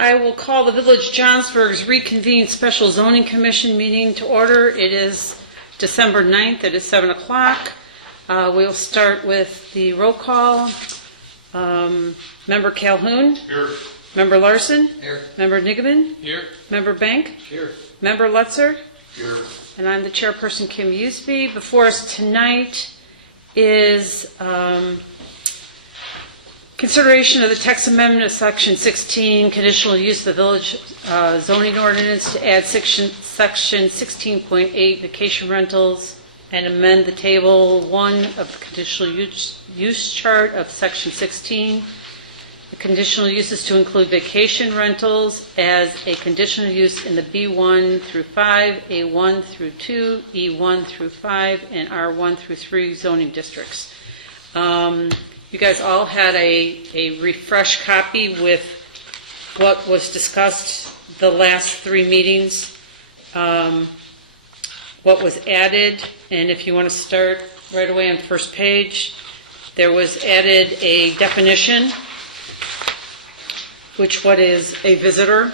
I will call the Village Johnsburg's reconvened special zoning commission meeting to order. It is December 9th. It is 7 o'clock. We'll start with the roll call. Member Calhoun? Here. Member Larson? Here. Member Nigaman? Here. Member Bank? Here. Member Lutzer? Here. And I'm the chairperson, Kim Usby. Before us tonight is consideration of the text amendment of Section 16, conditional use of the village zoning ordinance to add section 16.8 vacation rentals and amend the table 1 of the conditional use chart of Section 16. The conditional uses to include vacation rentals as a conditional use in the B1 through 5, A1 through 2, E1 through 5, and R1 through 3 zoning districts. You guys all had a refresh copy with what was discussed the last 3 meetings, what was added, and if you want to start right away on the first page, there was added a definition, what is a visitor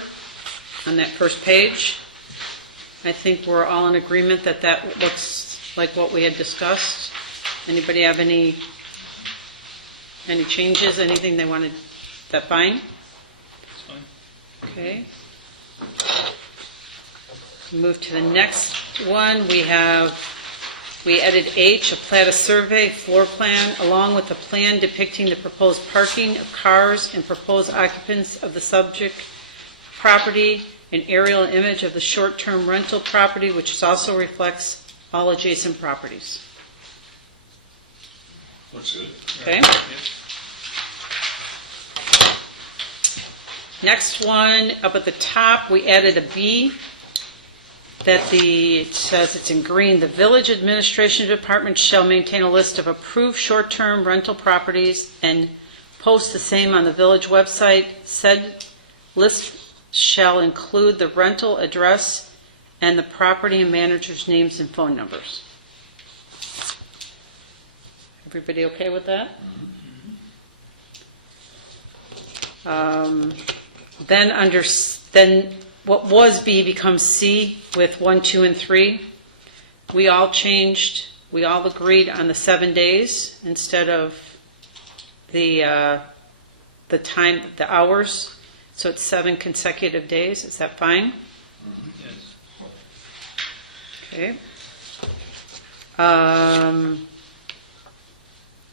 on that first page. I think we're all in agreement that that looks like what we had discussed. Anybody have any changes, anything they wanted? Is that fine? That's fine. Okay. Move to the next one. We added H, a plat of survey floor plan, along with a plan depicting the proposed parking of cars and proposed occupants of the subject property, an aerial image of the short-term rental property, which also reflects all adjacent properties. Looks good. Okay. Yeah. Next one, up at the top, we added a B. It says it's in green. The village administration department shall maintain a list of approved short-term rental properties and post the same on the village website. Said list shall include the rental address and the property and manager's names and phone numbers. Everybody okay with that? Then what was B becomes C with 1, 2, and 3. We all agreed on the 7 days instead of the time, the hours. So it's 7 consecutive days. Is that fine? Yes. Okay.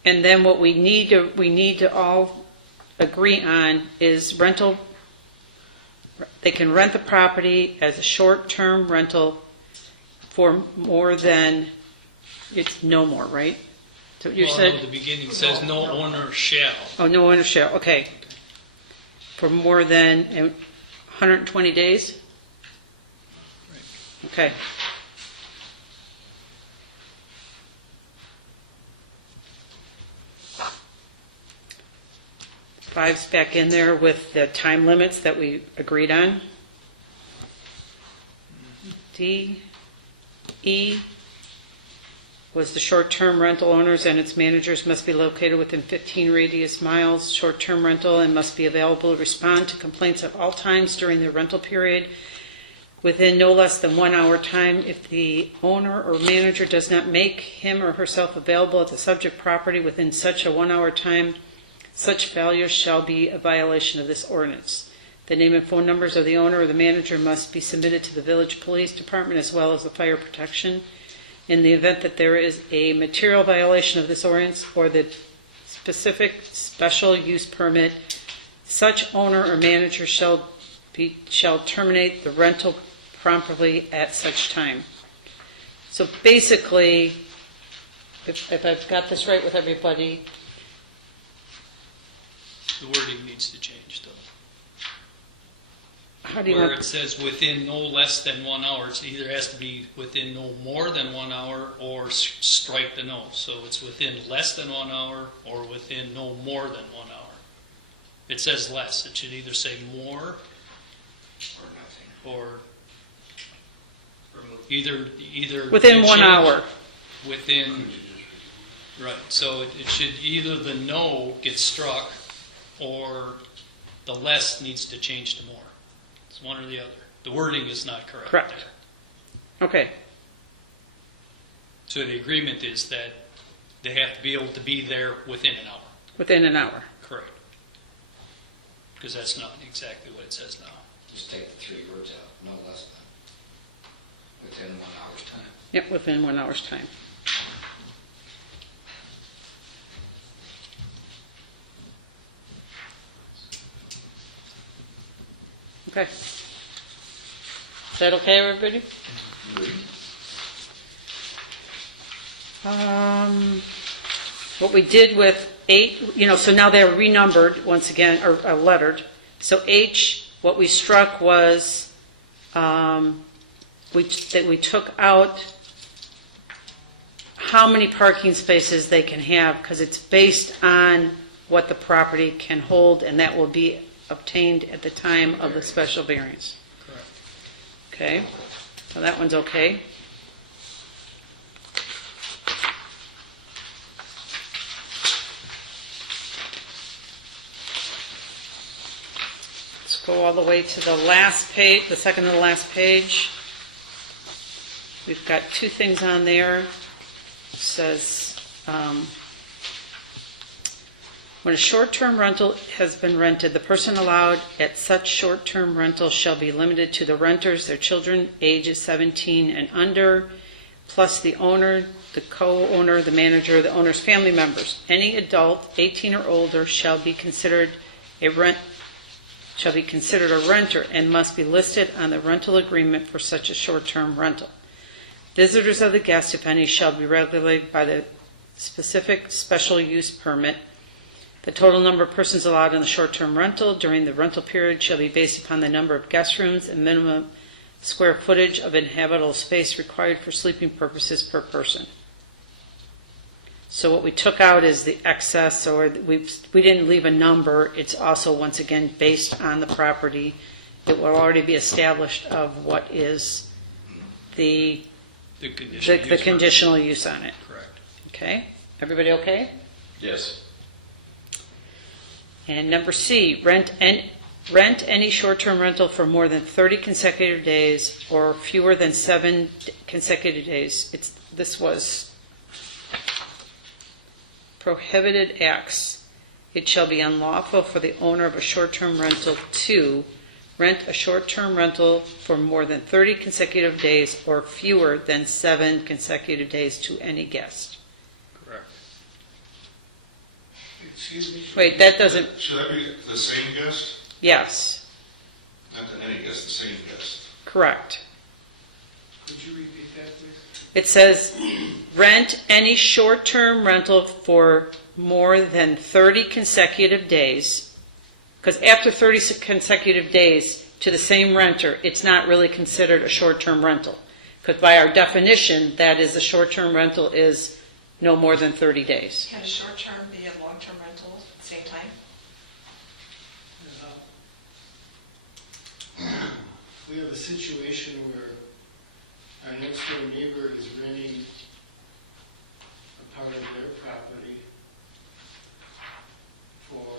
And then what we need to all agree on is rental. They can rent the property as a short-term rental for more than, it's no more, right? So you said, no, the beginning says no owner shall. oh, no owner shall, okay. For more than 120 days? Okay. Five's back in there with the time limits that we agreed on. D, E was the short-term rental owners and its managers must be located within 15 radius miles, short-term rental, and must be available to respond to complaints at all times during the rental period within no less than 1 hour time. If the owner or manager does not make him or herself available at the subject property within such a 1 hour time, such failure shall be a violation of this ordinance. The name and phone numbers of the owner or the manager must be submitted to the village police department as well as the fire protection. In the event that there is a material violation of this ordinance or the specific special use permit, such owner or manager shall terminate the rental promptly at such time. So basically, if I've got this right with everybody, The wording needs to change, though. how do you Where want? it says within no less than 1 hour, it either has to be within no more than 1 hour or strike the no. So it's within less than 1 hour or within no more than 1 hour. It says less. It should either say more or either Within you 1 change hour. Within, right. So it should either the no gets struck or The less needs to change to more. It's one or the other. The wording is not correct. Correct. there. Okay, So the agreement is that they have to be able to be there within an hour. within an hour. Correct. Because that's not exactly what it says now. Just take the 3 words out, no less than, within 1 hour's time. Yep, within 1 hour's time. Okay. Is that okay, everybody? What we did with 8, so now they're renumbered once again, or lettered. So H, what we struck was, that we took out how many parking spaces they can have, because it's based on what the property can hold, and that will be obtained at the time of the special variance. Correct. Okay, so that one's okay. Let's go all the way to the last page, the second to the last page. We've got 2 things on there. It says, when a short-term rental has been rented, the person allowed at such short-term rental shall be limited to the renters, their children, ages 17 and under, plus the owner, the co-owner, the manager, the owner's family members. Any adult 18 or older shall be considered a renter and must be listed on the rental agreement for such a short-term rental. Visitors of the guest, if any, shall be regulated by the specific special use permit. The total number of persons allowed in the short-term rental during the rental period shall be based upon the number of guest rooms and minimum square footage of inhabitable space required for sleeping purposes per person. So what we took out is the excess, or we didn't leave a number. It's also, once again, based on the property. It will already be established of what is the conditional use on it. Correct. Okay? Everybody okay? Yes. And number C, rent any short-term rental for more than 30 consecutive days or fewer than 7 consecutive days. This was prohibited acts. It shall be unlawful for the owner of a short-term rental to rent a short-term rental for more than 30 consecutive days or fewer than 7 consecutive days to any guest. Correct. Excuse me? Wait, that doesn't, Should that be the same guest? yes, Not that any guest, the same guest. correct. Could you repeat that, please? It says, rent any short-term rental for more than 30 consecutive days, because after 30 consecutive days to the same renter, it's not really considered a short-term rental. Because by our definition, that is, a short-term rental is no more than 30 days. Can a short-term be a long-term rental at the same time? We have a situation where our next door neighbor is renting a part of their property for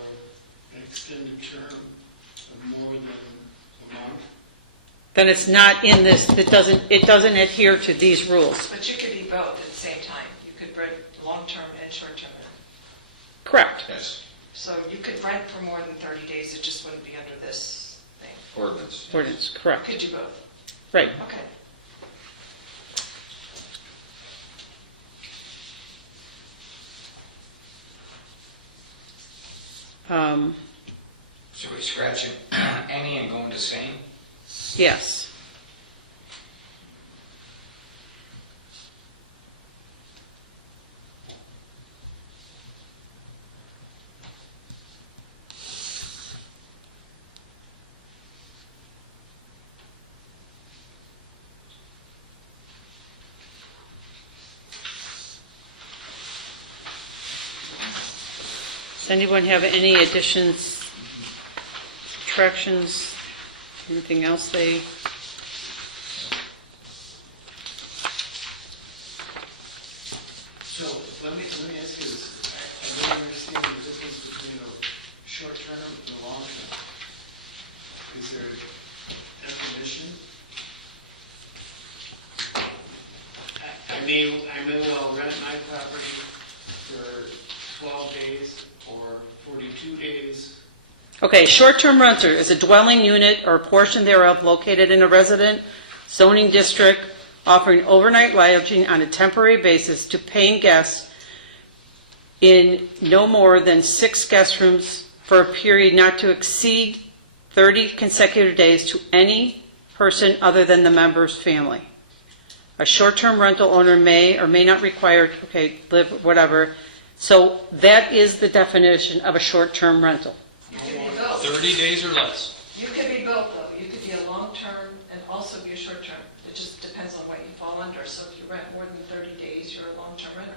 an extended term of more than a month. Then it's not in this, it doesn't adhere to these rules. But you could be both at the same time. You could rent long-term and short-term. Correct. Yes. So you could rent for more than 30 days, it just wouldn't be under this thing. Ordinance. Ordinance, correct. Could do both. Right. Okay. Should we scratch it, any and go into same? Yes. Does anyone have any additions, subtractions, anything else they? So let me ask you this. I don't understand the difference between a short term and a long term. Is there a definition? I may well rent my property for 12 days or 42 days. Okay, short-term renter is a dwelling unit or a portion thereof located in a resident zoning district offering overnight lodging on a temporary basis to paying guests in no more than 6 guest rooms for a period not to exceed 30 consecutive days to any person other than the member's family. A short-term rental owner may or may not require, live, whatever. So that is the definition of a short-term rental. You could be both. 30 days or less. You could be both, though. You could be a long-term and also be a short-term. It just depends on what you fall under. So if you rent more than 30 days, you're a long-term renter.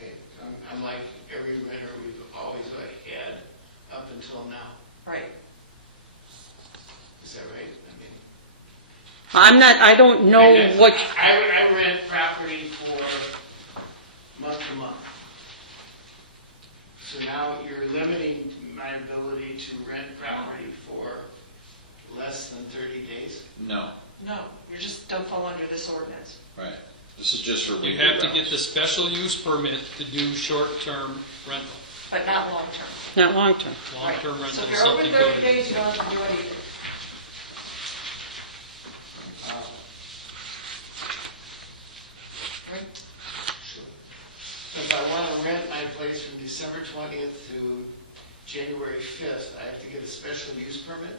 Okay, unlike every renter we've always had up until now. Right. Is that right? I mean, I don't know what, I rent property for month to month. So now you're limiting my ability to rent property for less than 30 days? No, No, you just don't fall under this ordinance. right. This is just for You weekly have to get rentals. the special use permit to do short-term rental. But not long-term. not long-term. Long-term Right. rental So if is you're over something 30 totally. days, you don't have to do anything. Right? Sure. So if I want to rent my place from December 20th to January 5th, I have to get a special use permit?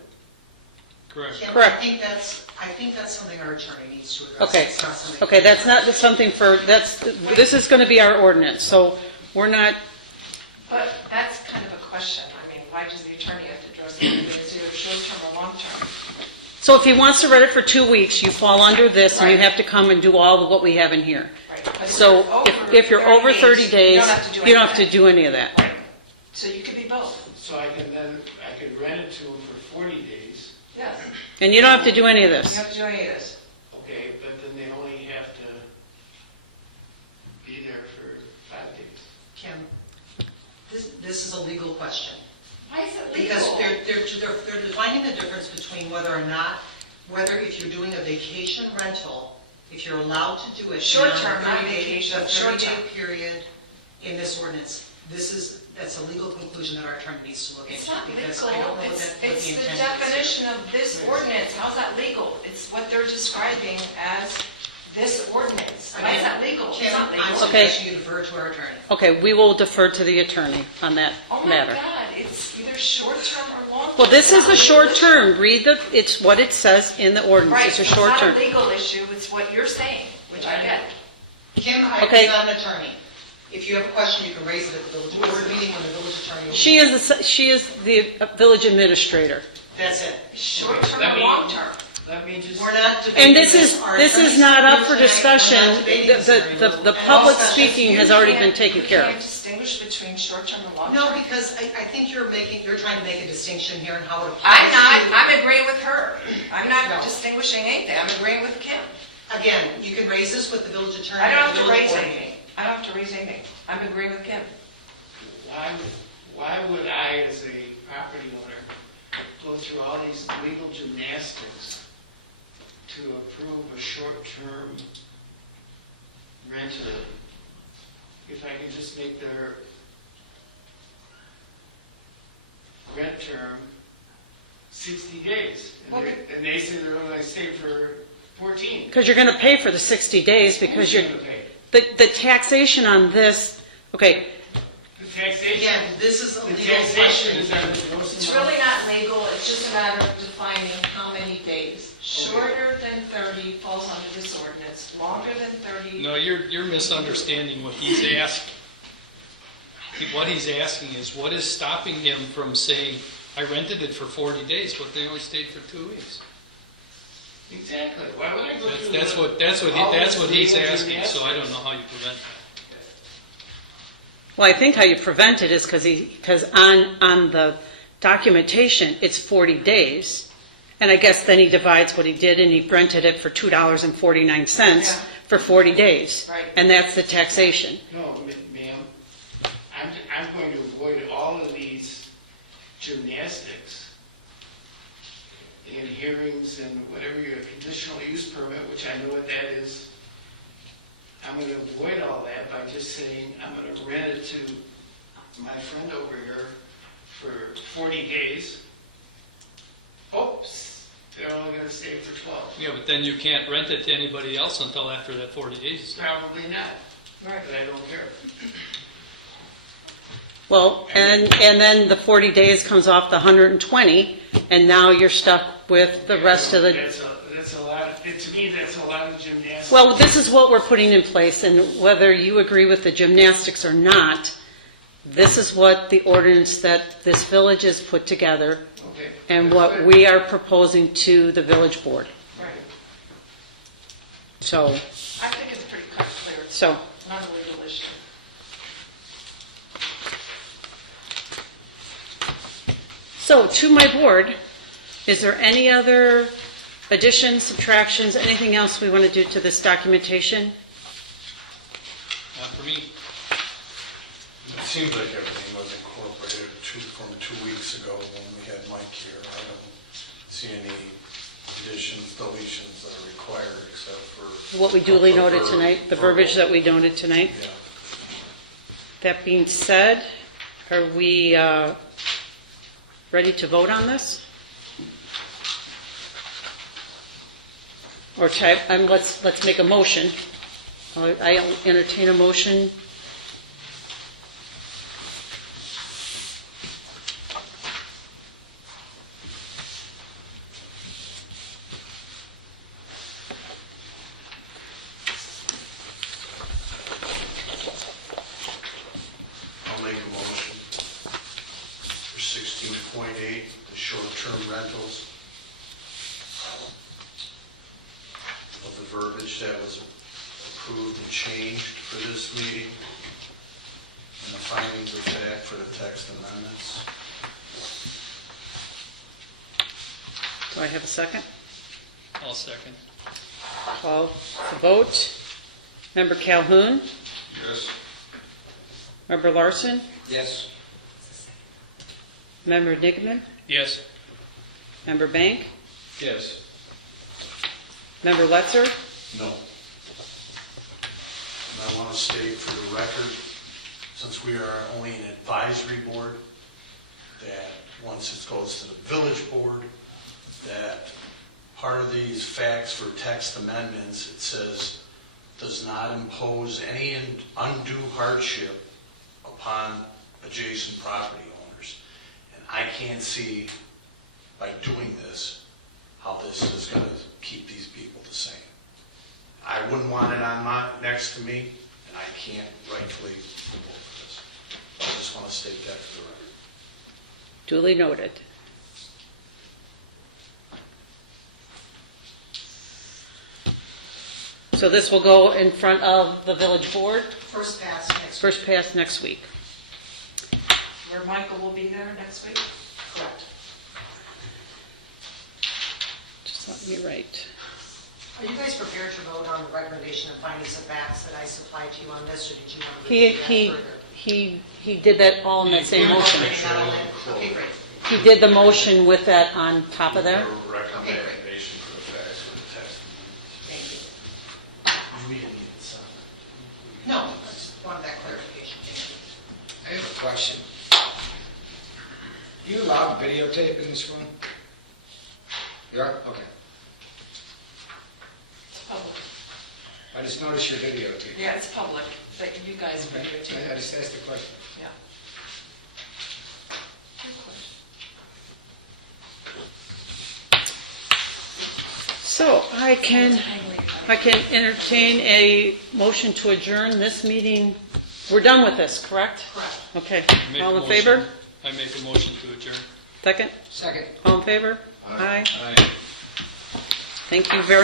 Correct. Yeah, Correct. I think that's something our attorney needs to address. Okay, It's not something- okay, that's not something for, this is going to be our ordinance, so we're not, But that's kind of a question. I mean, why does the attorney have to address it? It's either short-term or long-term. so if he wants to rent it for 2 weeks, you fall under this, and you Right. have to come and do all of what we have in here. Right. But So if you're over 30 days, you don't have to do you don't have to anything. do any of that. Right. So you could be both. So I could rent it to them for 40 days, Yes. And you don't have to do any of You this. don't have to do any of this. okay, but then they only have to be there for 5 days. Kim, this is a legal question. Why is it Because legal? they're defining the difference between whether if you're doing a vacation rental, if you're allowed to do it. Short-term, beyond not 30 days, vacation, A short-term. 30-day period in this ordinance. That's a legal conclusion that our attorney needs to look into. It's not because legal. I don't know what It's the the intent is. definition of this ordinance. How's that legal? It's what they're describing as this ordinance. Why is that legal? It's Kim, not I'm legal. suggesting you defer to our attorney. Okay, we will defer to the attorney on that Oh my matter. God, it's either short-term or long-term. Well, this is a It's short not term, it's what it says in the ordinance, Right, it's a it's short not a term. legal issue, it's what you're saying, which I get. Kim, Okay. I'm not an attorney. If you have a question, you can raise it at the village board meeting when the village attorney will. She is the village administrator. That's it. Short-term Let or me- long-term. Let me just. We're not debating. And this is not up for discussion, the public speaking has already been taken care You can't of. distinguish between short-term and long-term? No, because I think you're trying to make a distinction here in how it applies. I'm not, to- I'm agreeing with her. I'm No. not distinguishing anything, I'm agreeing with Kim. Again, you can raise this with the village attorney. I don't at have the to village raise board anything. meeting. I don't have to raise anything. I'm agreeing with Kim. Why would I, as a property owner, go through all these legal gymnastics to approve a short-term rental if I can just make their rent term 60 days? And they say they're only staying for 14. Because you're going to pay for the 60 days because Who's you're, gonna pay? the taxation on this, okay, The taxation. Again, this is a The legal taxation question. is on the gross It's amount. really not legal, it's just a matter of defining how many days. Shorter than 30 falls under this ordinance, longer than 30. No, you're misunderstanding what he's asking. What he's asking is, what is stopping him from saying, I rented it for 40 days, but they only stayed for 2 weeks? Exactly. Why would I go through That's all what this he's legal asking, so I don't gymnastics? know how you prevent that. well, I think how you prevent it is because on the documentation, it's 40 days. And I guess then he divides what he did and he rented it for $2.49 Yeah. for 40 days. Right. And that's the taxation. No, ma'am. I'm going to avoid all of these gymnastics in hearings and whatever your conditional use permit, which I know what that is, I'm going to avoid all that by just saying I'm going to rent it to my friend over here for 40 days. Oops, they're only going to stay for 12. Yeah, but then you can't rent it to anybody else until after that 40 days is up. Probably not, Right. but I don't care. Well, and then the 40 days comes off the 120, and now you're stuck with the rest of the... That's a lot, to me, that's a lot of gymnastics. Well, this is what we're putting in place, and whether you agree with the gymnastics or not, this is what the ordinance that this village has put together, Okay. and what we are proposing to the village board. Right. So, I think it's pretty cut clear. It's so, not a legal issue. so to my board, is there any other additions, subtractions, anything else we want to do to this documentation? Not for me. It seems like everything was incorporated from 2 weeks ago when we had Mike here. I don't see any additions, deletions that are required except for... What we duly noted tonight, the verbiage that we noted tonight? Yeah. That being said, are we ready to vote on this? Or let's make a motion. I entertain a motion. I'll make a motion for 16.8, the short-term rentals of the verbiage that was approved and changed for this meeting, and the findings of fact for the text amendments. Do I have a second? I'll second. Call the vote. Member Calhoun? Yes. Member Larson? Yes. Member Nickman? Yes. Member Bank? Yes. Member Letzer? No. And I want to state for the record, since we are only an advisory board, that once it goes to the village board, that part of these facts for text amendments, it says, does not impose any undue hardship upon adjacent property owners. And I can't see, by doing this, how this is going to keep these people the same. I wouldn't want it on next to me, and I can't rightfully vote for this. I just want to state that for the record. Duly noted. So this will go in front of the village board, First pass next week. first pass next week. Where Michael will be there next week? Correct. Just let me write. Are you guys prepared to vote on the recommendation and findings of facts that I supplied to you on this, or did you want to review that further? He did that all in that same motion. Okay, not on that. Okay, great. He did the motion with that on top of there. Recommendation for the facts for the text Thank you. amendments. We didn't get some. No, I just wanted that clarification. I have a question. You allowed videotape in this room? You are? Okay. It's public. I just noticed your videotape. Yeah, it's public, that you guys Okay. videotape. I just asked a question. Yeah. Good question. So I can entertain a motion to adjourn this meeting. We're done with this, correct? Correct. Okay. Make a All in motion. favor? I make a motion to adjourn. Second? Second. All in favor? Aye. Aye. Thank you very